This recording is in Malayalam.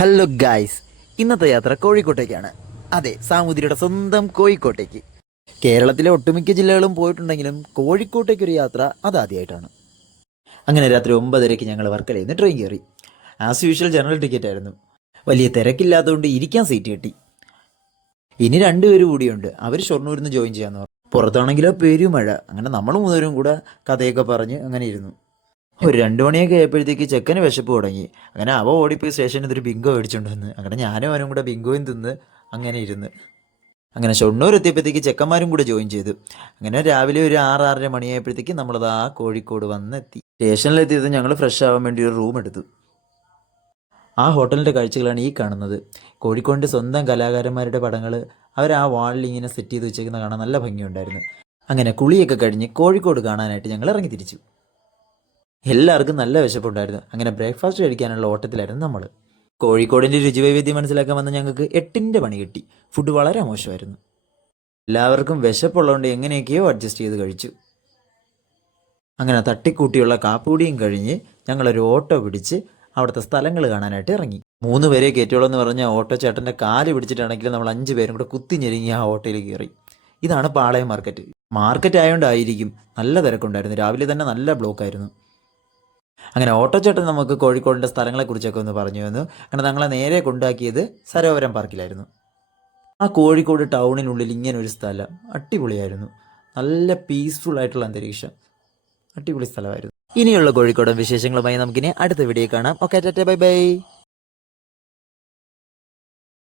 ഹലോ ഗായ്സ്, ഇന്നത്തെ യാത്ര കോഴിക്കോട്ടേക്കാണ്. അതെ, സാമൂതിരിയുടെ സ്വന്തം കോഴിക്കോട്ടേക്ക്. കേരളത്തിലെ ഒട്ടുമിക്ക ജില്ലകളും പോയിട്ടുണ്ടെങ്കിലും കോഴിക്കോട്ടേക്കൊരു യാത്ര അതാദ്യമായിട്ടാണ്. അങ്ങനെ രാത്രി 9:30 ഞങ്ങൾ വർക്കലയിൽ നിന്ന് ട്രെയിൻ കയറി. ആസ് യൂഷ്വൽ ജനറൽ ടിക്കറ്റ് ആയിരുന്നു. വലിയ തിരക്കില്ലാത്തതുകൊണ്ട് ഇരിക്കാൻ സീറ്റ് കിട്ടി. ഇനി രണ്ടുപേരും കൂടിയുണ്ട്, അവർ ഷൊർണൂരിൽ നിന്ന് ജോയിൻ ചെയ്യാന്ന് പറഞ്ഞു. പുറത്താണെങ്കിലോ പെരുമഴ. അങ്ങനെ നമ്മൾ മൂന്നുപേരും കൂടെ കഥയൊക്കെ പറഞ്ഞ് അങ്ങനെ ഇരുന്നു. ഒരു 2 മണിയൊക്കെ ആയപ്പോഴത്തേക്ക് ചെക്കന് വിശപ്പ് തുടങ്ങി. അങ്ങനെ അവ ഓടിപ്പോയി സ്റ്റേഷനിൽ ഒരു ബിങ്കോ മേടിച്ചുകൊണ്ട് വന്ന്. അങ്ങനെ ഞാനും അവനും കൂടെ ബിങ്കോയും തിന്ന് അങ്ങനെ ഇരുന്ന്. അങ്ങനെ ഷൊർണൂർ എത്തിയപ്പോഴത്തേക്ക് ചെക്കന്മാരും കൂടെ ജോയിൻ ചെയ്തു. അങ്ങനെ രാവിലെ ഒരു 6-6:30 മണിയായപ്പോഴത്തേക്ക് നമ്മളത് കോഴിക്കോട് വന്നെത്തി. സ്റ്റേഷനിലെത്തിയത് ഞങ്ങൾ ഫ്രഷ് ആവാൻ വേണ്ടി ഒരു റൂം എടുത്തു. ആ ഹോട്ടലിൻ്റെ കാഴ്ചകളാണ് ഈ കാണുന്നത്. കോഴിക്കോടിൻ്റെ സ്വന്തം കലാകാരന്മാരുടെ പടങ്ങൾ അവർ ആ വാളിൽ ഇങ്ങനെ സെറ്റ് ചെയ്ത് വെച്ചേക്കുന്ന കാണാൻ നല്ല ഭംഗിയുണ്ടായിരുന്നു. അങ്ങനെ കുളിയൊക്കെ കഴിഞ്ഞ് കോഴിക്കോട് കാണാനായിട്ട് ഞങ്ങൾ ഇറങ്ങി തിരിച്ചു. എല്ലാവർക്കും നല്ല വിശപ്പുണ്ടായിരുന്നു. അങ്ങനെ ബ്രേക്ക്ഫാസ്റ്റ് കഴിക്കാനുള്ള ഓട്ടത്തിലായിരുന്നു നമ്മൾ. കോഴിക്കോടിൻ്റെ രുചിവൈവിധ്യം മനസ്സിലാക്കാൻ വന്ന ഞങ്ങൾക്ക് 8ന്റെ പണി കിട്ടി. ഫുഡ് വളരെ മോശമായിരുന്നു. എല്ലാവർക്കും വിശപ്പുള്ളതുകൊണ്ട് എങ്ങനെയൊക്കെയോ അഡ്ജസ്റ്റ് ചെയ്ത് കഴിച്ചു. അങ്ങനെ തട്ടിക്കൂട്ടിയുള്ള കാപ്പുകൂടിയും കഴിഞ്ഞ് ഞങ്ങളൊരു ഓട്ടോ പിടിച്ച് അവിടുത്തെ സ്ഥലങ്ങൾ കാണാനായിട്ട് ഇറങ്ങി. 3 പേരെ കയറ്റുള്ളൂ എന്ന് പറഞ്ഞ ഓട്ടോ ചേട്ടൻ്റെ കാല് പിടിച്ചിട്ടാണെങ്കിലും നമ്മൾ 5 പേരും കൂടെ കുത്തിഞ്ഞെരുങ്ങി ആ ഓട്ടോയിൽ കയറി. ഇതാണ് പാളയം മാർക്കറ്റ്. മാർക്കറ്റ് ആയതുകൊണ്ടായിരിക്കും നല്ല തിരക്കുണ്ടായിരുന്നു. രാവിലെ തന്നെ നല്ല ബ്ലോക്കായിരുന്നു. അങ്ങനെ ഓട്ടോ ചേട്ടൻ നമുക്ക് കോഴിക്കോടിൻ്റെ സ്ഥലങ്ങളെക്കുറിച്ചൊക്കെ ഒന്ന് പറഞ്ഞു തന്നു. അങ്ങനെ ഞങ്ങളെ നേരെ കൊണ്ടാക്കിയത് സരോവരം പാർക്കിലായിരുന്നു. ആ കോഴിക്കോട് ടൗണിനുള്ളിൽ ഇങ്ങനെ ഒരു സ്ഥലം അടിപൊളിയായിരുന്നു. നല്ല പീസ്ഫുൾ ആയിട്ടുള്ള അന്തരീക്ഷം, അടിപൊളി സ്ഥലമായിരുന്നു. ഇനിയുള്ള കോഴിക്കോടൻ വിശേഷങ്ങളുമായി നമുക്കിനി അടുത്ത വീഡിയോ കാണാം. Okay, Tata, bye bye.